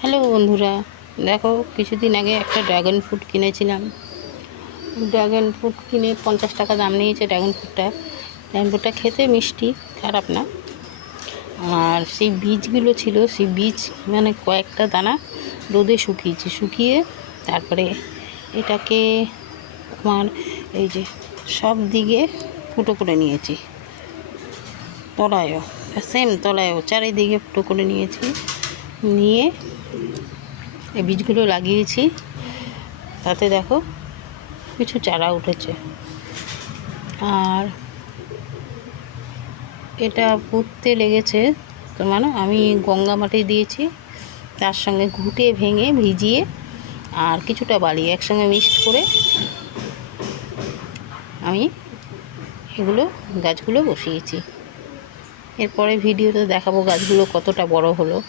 Hello বন্ধুরা, দেখো কিছুদিন আগে একটা ড্রাগন ফ্রুট কিনেছিলাম। ড্রাগন ফ্রুট কিনে পঞ্চাশ টাকা দাম নিয়েছে ড্রাগন ফ্রুটটা ড্রাগন ফ্রুটটা খেতে মিষ্টি, খারাপ না। আর সেই বীজগুলো ছিল, সেই বীজ মানে কয়েকটা দানা রোদে শুকিয়েছি। শুকিয়ে তারপরে এটাকে আমার এই যে সব দিকে ফুটো করে নিয়েছি। তলায়ও সেম তলায়ও, চারিদিকে ফুটো করে নিয়েছি। নিয়ে এই বীজগুলো লাগিয়েছি। তাতে দেখো কিছু চারা উঠেছে। আর এটা পুঁততে লেগেছে। তোমার আমি গঙ্গা মাটি দিয়েছি, তার সঙ্গে ঘুটে ভেঙে ভিজিয়ে আর কিছুটা বালি একসঙ্গে মিক্সড করে আমি এগুলো গাছগুলো বসিয়েছি। এরপরে ভিডিওতে দেখাবো গাছগুলো কতটা বড় হলো।